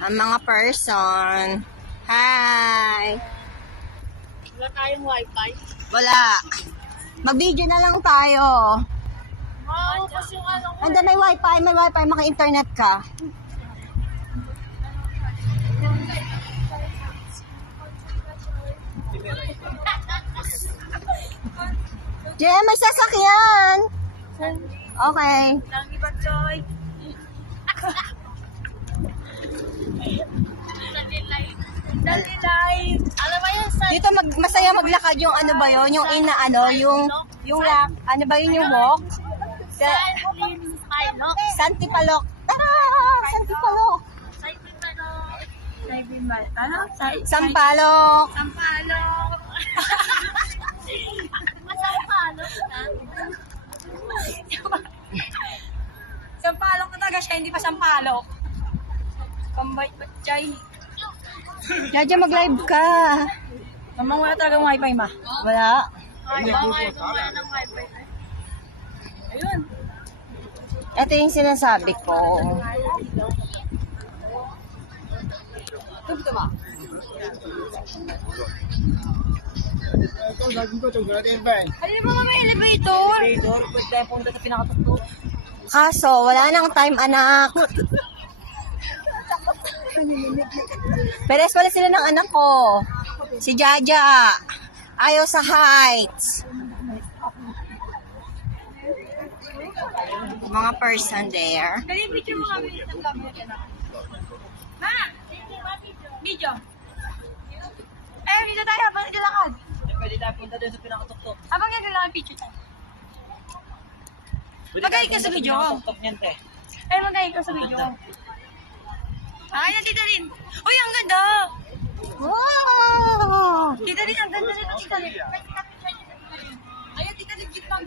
ang mga person. Hi! Wala tayong wifi. Wala. Mag-video na lang tayo. Oo, kasi yung ano ko. Anda may wifi, maka-internet ka. Jem, may sasakyan. Okay. Lagi ba, Joy? Dali live. Alam mo yun, sa... Dito masaya maglakad yung ano ba yun? Yung ina ano, yung ano ba yun yung walk? Santipalok. Tara! Santipalok. Sampalok. Sampalok. Sampalok na talaga siya, hindi pa sampalok. Pambait ba, Chay? Jaja, mag-live ka. Mamang wala talagang wifi, ma. Wala. Wala ng wifi. Ayun. Ito yung sinasabi ko. Halina mo may elevator. Elevator, pwede tayo punta sa pinakatuktok. Kaso, wala nang time, anak. Peres pala sila ng anak ko. Si Jaja. Ayaw sa heights. Mga person there. Kaya picture mo kami ng camera na. Ma! Video. Eh, dito tayo habang naglalakad. Pwede tayo punta doon sa pinakatuktok. Habang naglalakad, picture tayo. Magaling ka sa video ko. Eh, magaling ka sa video ko. Ay, nandito rin. Uy, ang ganda! Wow! Tita rin, ang ganda rin. Tita rin. Ayun, tita rin, gitna.